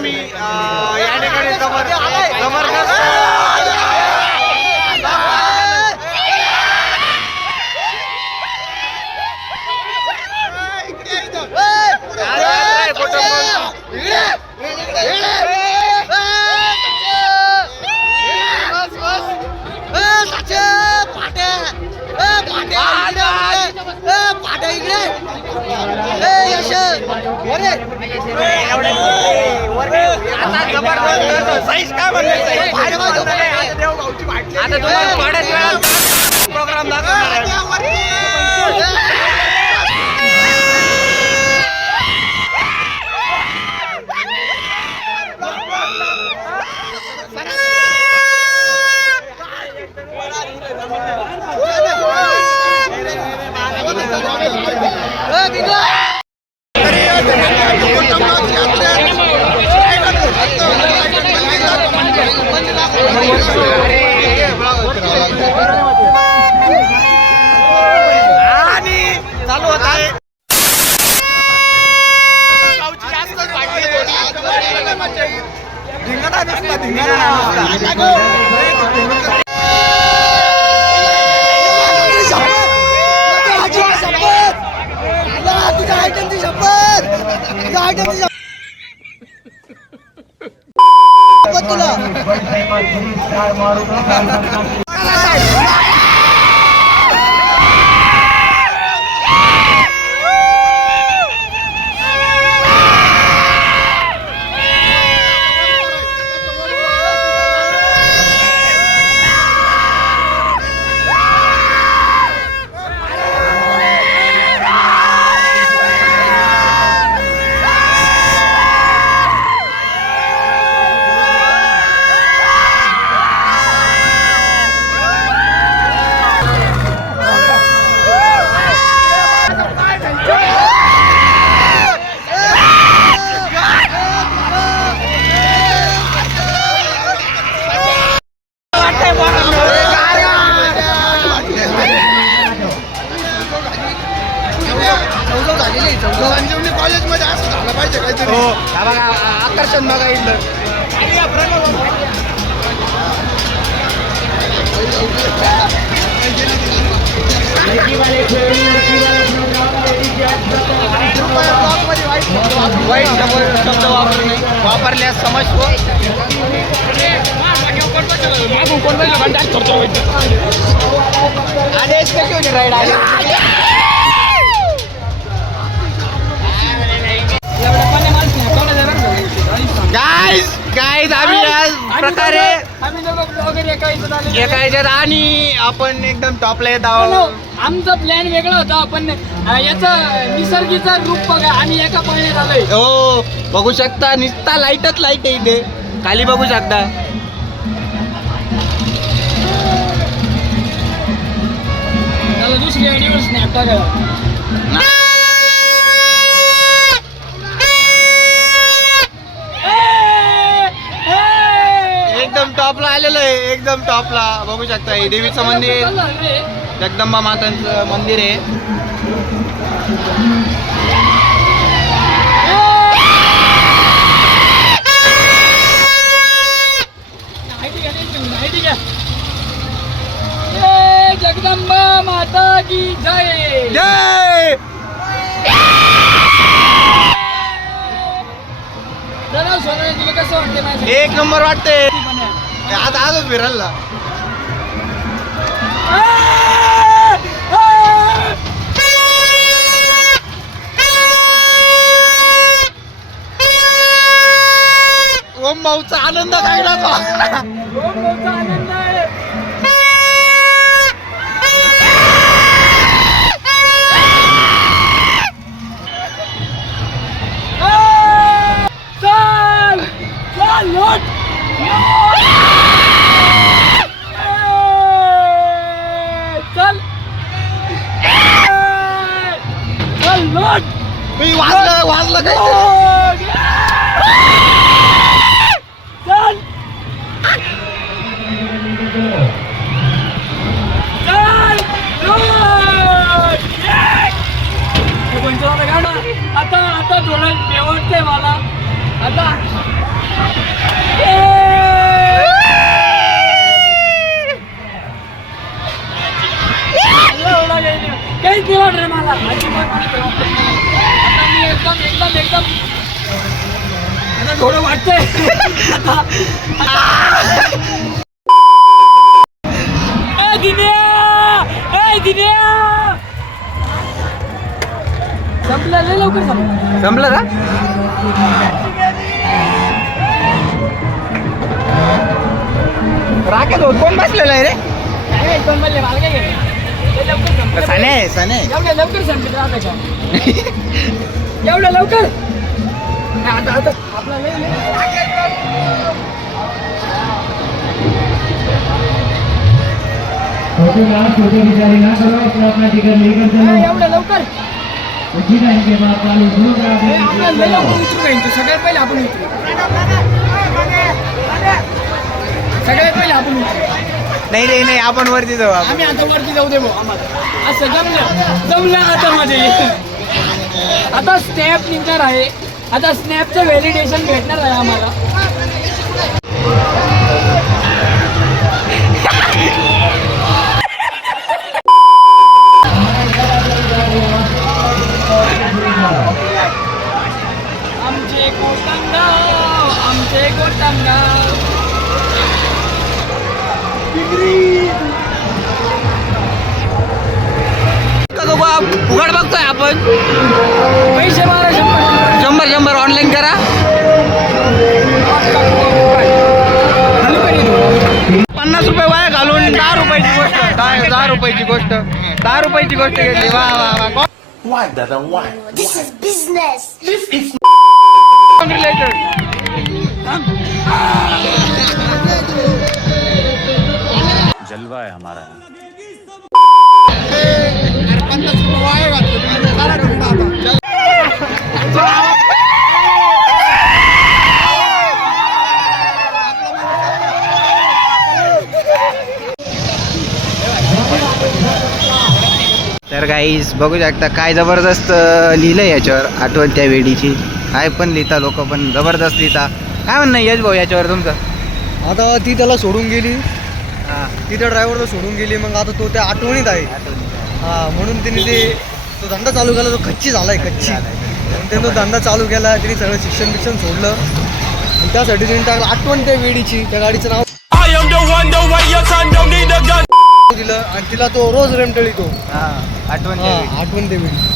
आम्ही या ठिकाणी जबरदस्त साईज काय म्हणले आता तुम्हाला थोड्याच वेळात प्रोग्राम दाखवणार आहे. चालू होत आहे कॉलेजमध्ये असं झालं पाहिजे काहीतरी. आकर्षण बघा इथलं. वाईट शब्द वापरल्यास समजतो. राईड आले गाईज आम्ही या प्रकारे एका ह्याच्यात आणि आपण एकदम टॉपला येत आहोत. आमचा प्लॅन वेगळा होता. आपण याचा निसर्गीचा रूप बघा आम्ही एका पळण्यात आलोय. हो बघू शकता निस्ता लाईटच लाईट आहे इथे खाली बघू शकता. दुसरी आयडीवर स्नॅप टाका. एकदम टॉपला आलेलं आहे. एकदम टॉपला बघू शकता हे देवीचं मंदिर जगदंबा मातांचं मंदिर आहे. जगदंबा माता की जय जय. तुला कसं वाटते माझं? एक नंबर वाटते. आता आजच फिरायला ओम भाऊचा आनंद काय आनंद आहे. मी वाजलं काय आता थोडं शेवटतंय मला आता. काहीच नाही वाटत रे मला अजिबात नाही वाटत. आता मी एकदम एकदम एकदम आता थोडं वाटतंय ए दिन्या संपलं लय लवकर संपलं. संपलं का? राकेत होत कोण बसलेलं आहे रे? काय दोन म्हणले मला काय घेणे लय लवकर संपलं. सने एवढ्या लवकर संपलं आता का एवढ्या लवकर नाही, आता आता आपला लय छोटे विचारी ना करो, अपना अपना टिकट लेकर चलो। एवढ्या लवकर उसी टाइम के बाद चालू शुरू करा हे आपल्याला लय लवकर उतरू का इथं? सगळ्यात पहिले आपण उतरू. सगळ्यात पहिले आपण उतरू. नाही आपण वरती जाऊ आपण. आम्ही आता वरती जाऊ दे भाऊ आम्हाला. असं जमलं आता मध्ये. आता स्नॅप निघणार आहे. आता स्नॅपचं व्हॅलिडेशन भेटणार आहे आम्हाला. आमचे गोटांगाव फुकट बघतोय आपण. पैसे मारा 100 ऑनलाईन करा. 50 रुपये वाया घालून 10 रुपयाची गोष्ट. 10 रुपयाची गोष्ट. 10 रुपयाची गोष्ट घेतली. वा वा वा. Why, Dada? Why? This is business. Related. जलवा है हमारा. तर गाईस बघू शकता काय जबरदस्त लिहिलं याच्यावर. आठवण त्या वेळीची. काय पण लिहिता लोक, पण जबरदस्त लिहिता. काय म्हणणं यश भाऊ याच्यावर तुमचं? आता ती त्याला सोडून गेली, हां ती त्या ड्रायव्हरला सोडून गेली, मग आता तो त्या आठवणीत आहे. हां, म्हणून तिने तो धंदा चालू केला. तो कच्ची झालाय कच्ची. म्हणून त्याने तो धंदा चालू केला. तिने सगळं शिक्षण सोडलं आणि त्यासाठी तिने टाकलं आठवण त्या वेळीची. त्या गाडीचं नाव दिलं आणि तिला तो रोज रेमटळी तो. हां आठवण त्या वेळी. आठवण त्या वेळी.